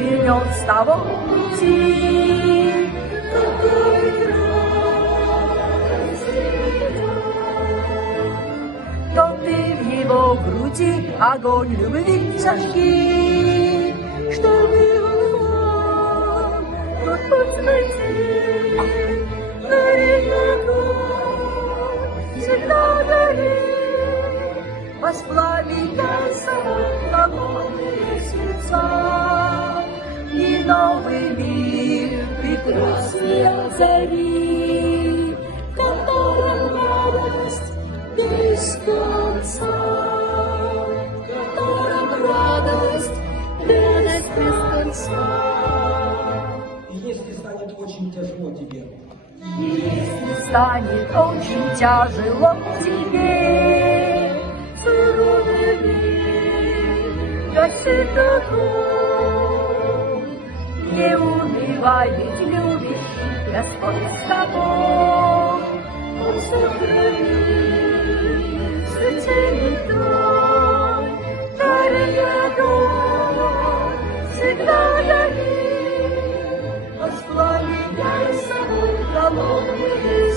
свернет с того пути, какой то ты в его груди огонь любви зажги, чтобы он тот путь найти, горит огонь, всегда горит, воспламеняйся холодные сердца, и новый мир прекраснее зари, в котором радость без конца, в котором радость без конца. Если станет очень тяжело тебе, если станет очень тяжело тебе, суровый мир гасит огонь, не унывай, ведь любящий Господь с тобой, Он сохранит цветой, горит огонь, всегда горит, воспламеняйся, холодные